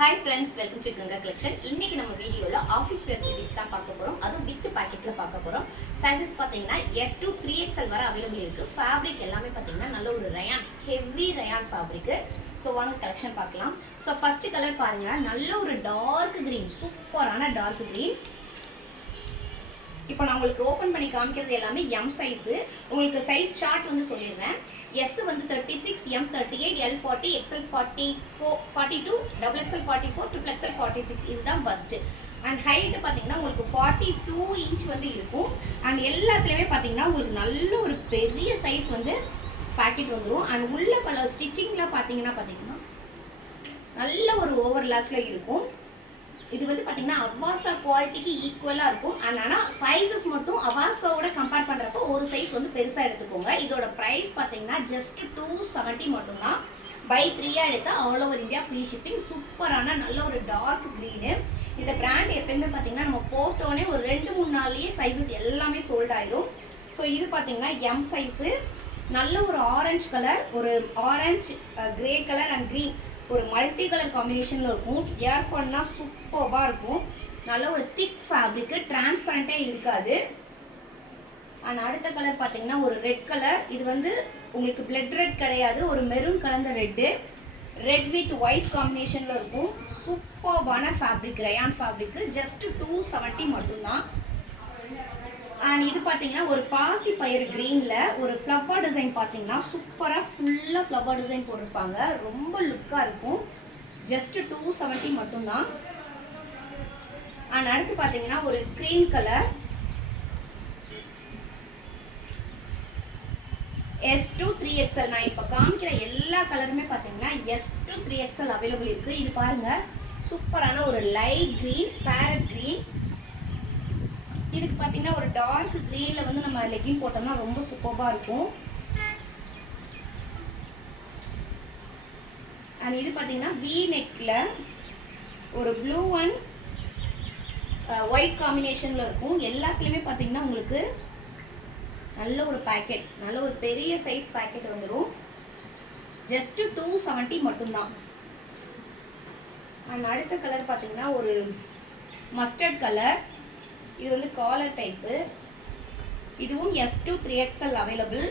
Hi friends, welcome to Ganga Collection. இன்னைக்கு நம்ம வீடியோல ஆபீஸ் வேர் குர்தீஸ் தான் பார்க்க போறோம். அதுவும் வித் பாக்கெட்ல பார்க்க போறோம். சைஸஸ் பாத்தீங்கன்னா S to 3XL வரை அவேலபிள் இருக்கு. ஃபேப்ரிக் எல்லாமே பாத்தீங்கன்னா நல்ல ஒரு rayon, heavy rayon fabric. So வாங்க கலெக்ஷன் பார்க்கலாம். சோ ஃபர்ஸ்ட் கலர் பாருங்க, நல்ல ஒரு டார்க் கிரீன், சூப்பரான டார்க் கிரீன். இப்போ நான் உங்களுக்கு ஓபன் பண்ணி காமிக்கிறது எல்லாமே M சைஸ். உங்களுக்கு சைஸ் சார்ட் வந்து சொல்லிடுறேன். S வந்து 36, M 38, L 40, XL 44, 42, XXL 44, XXL 46 இதுதான் பஸ்ட். அண்ட் ஹைட் பாத்தீங்கன்னா உங்களுக்கு 42 இன்ச் வந்து இருக்கும். அண்ட் எல்லாத்துலயுமே பாத்தீங்கன்னா உங்களுக்கு நல்ல ஒரு பெரிய சைஸ் வந்து பாக்கெட் வந்துரும். அண்ட் உள்ள பல ஸ்டிச்சிங்ல பாத்தீங்கன்னா நல்ல ஒரு ஓவர்லாக்ல இருக்கும். இது வந்து பாத்தீங்கன்னா அவாசா குவாலிட்டிக்கு ஈக்குவலா இருக்கும். ஆனா சைஸஸ் மட்டும் அவாசாவோட கம்பேர் பண்றப்போ ஒரு சைஸ் வந்து பெருசா எடுத்துக்கோங்க. இதோட பிரைஸ் பாத்தீங்கன்னா ஜஸ்ட் 270 மட்டும் தான். பை 3 எடுத்தா all over India free shipping. சூப்பரான நல்ல ஒரு டார்க் கிரீன். இந்த பிராண்ட் எப்பயுமே பாத்தீங்கன்னா நம்ம போட்டோனே ஒரு 2-3 நாள்லயே சைஸஸ் எல்லாமே சோல்ட் ஆயிடும். ஸோ இது பாத்தீங்கன்னா M சைஸ். நல்ல ஒரு ஆரஞ்சு கலர், ஒரு orange grey colour and green ஒரு மல்டி கலர் காம்பினேஷன்ல இருக்கும். ஏர் பண்ணா சூப்பர்பா இருக்கும். நல்ல ஒரு திக் ஃபேப்ரிக், டிரான்ஸ்பரண்டே இருக்காது. அண்ட் அடுத்த கலர் பாத்தீங்கன்னா ஒரு ரெட் கலர். இது வந்து உங்களுக்கு பிளட் ரெட் கிடையாது, ஒரு மெரூன் கலந்த ரெட் வித் ஒயிட் காம்பினேஷன்ல இருக்கும். சூப்பர்பான ஃபேப்ரிக், ரயான் ஃபேப்ரிக். ஜஸ்ட் 270 மட்டும்தான். அண்ட் இது பாத்தீங்கன்னா ஒரு பாசி பயிர் கிரீன்ல ஒரு ஃப்ளவர் டிசைன் பாத்தீங்கன்னா சூப்பரா ஃபுல்லா ஃப்ளவர் டிசைன் போட்டிருப்பாங்க. ரொம்ப லுக்கா இருக்கும். ஜஸ்ட் 270 மட்டும்தான். அண்ட் அடுத்து பாத்தீங்கன்னா ஒரு cream colour, S to 3XL. நான் இப்ப காமிக்கிற எல்லா கலருமே பாத்தீங்கன்னா S to 3XL அவைலபிள் இருக்கு. இது பாருங்க, சூப்பரான ஒரு லைட் கிரீன், பேரட் கிரீன். இதுக்கு பாத்தீங்கன்னா ஒரு டார்க் கிரீன்ல வந்து நம்ம லெகின் போட்டோம்னா ரொம்ப சூப்பர்பா இருக்கும். அண்ட் இது பாத்தீங்கன்னா V நெக்ல ஒரு ப்ளூ அண்ட் ஒயிட் காம்பினேஷன்ல இருக்கும். எல்லாத்துலயுமே பாத்தீங்கன்னா உங்களுக்கு நல்ல ஒரு பாக்கெட், நல்ல ஒரு பெரிய சைஸ் பாக்கெட் வந்துடும். ஜஸ்ட் 270 மட்டும்தான். அண்ட் அடுத்த கலர் பாத்தீங்கன்னா ஒரு மஸ்டர்ட் கலர். இது வந்து காலர் டைப்பு. இதுவும் S to 3XL அவைலபிள்.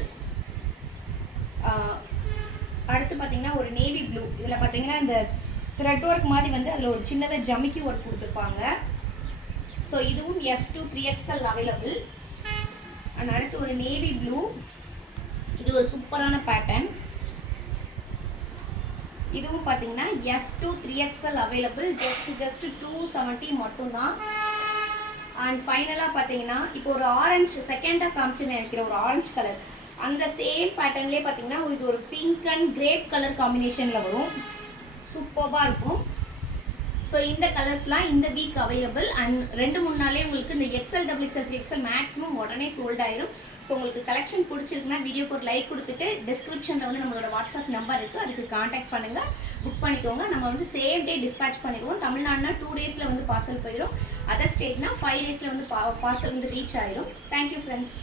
அடுத்து பார்த்தீங்கன்னா ஒரு நேவி ப்ளூ. இதில் பார்த்தீங்கன்னா இந்த த்ரெட் ஒர்க் மாதிரி வந்து அதில் ஒரு சின்னதாக ஜமிக்கி ஒர்க் கொடுத்துருப்பாங்க. ஸோ இதுவும் S to 3XL available. And அடுத்து ஒரு நேவி ப்ளூ. இது ஒரு சூப்பரான பேட்டர்ன். இதுவும் பார்த்தீங்கன்னா S to 3XL available. Just 270 மட்டும்தான். அண்ட் ஃபைனலாக பார்த்தீங்கன்னா இப்போ ஒரு ஆரஞ்சு செகண்டாக காமிச்சு நினைக்கிற ஒரு ஆரஞ்சு கலர், அந்த சேம் பேட்டர்ன்லேயே பார்த்தீங்கன்னா இது ஒரு பிங்க் அண்ட் கிரேப் கலர் காம்பினேஷனில் வரும். சூப்பராக இருக்கும். ஸோ இந்த கலர்ஸ்லாம் இந்த வீக் அவைலபிள். அண்ட் 2-3 நாளே உங்களுக்கு இந்த XL, XXL, 3XL மேக்ஸிமம் உடனே சோல்ட் ஆயிடும். ஸோ உங்களுக்கு கலெக்ஷன் பிடிச்சிருக்குன்னா வீடியோக்கு ஒரு லைக் கொடுத்துட்டு டிஸ்கிரிப்ஷனில் வந்து நம்மளோட வாட்ஸ்அப் நம்பர் இருக்குது, அதுக்கு காண்டாக்ட் பண்ணுங்கள், புக் பண்ணிக்கோங்க. நம்ம வந்து சேம் டே டிஸ்பேச் பண்ணிடுவோம். தமிழ்நாடுனா 2 டேஸில் வந்து பார்சல் போயிடும். அதர் ஸ்டேட்னா 5 டேஸில் வந்து பார்சல் வந்து ரீச் ஆயிடும். Thank you friends.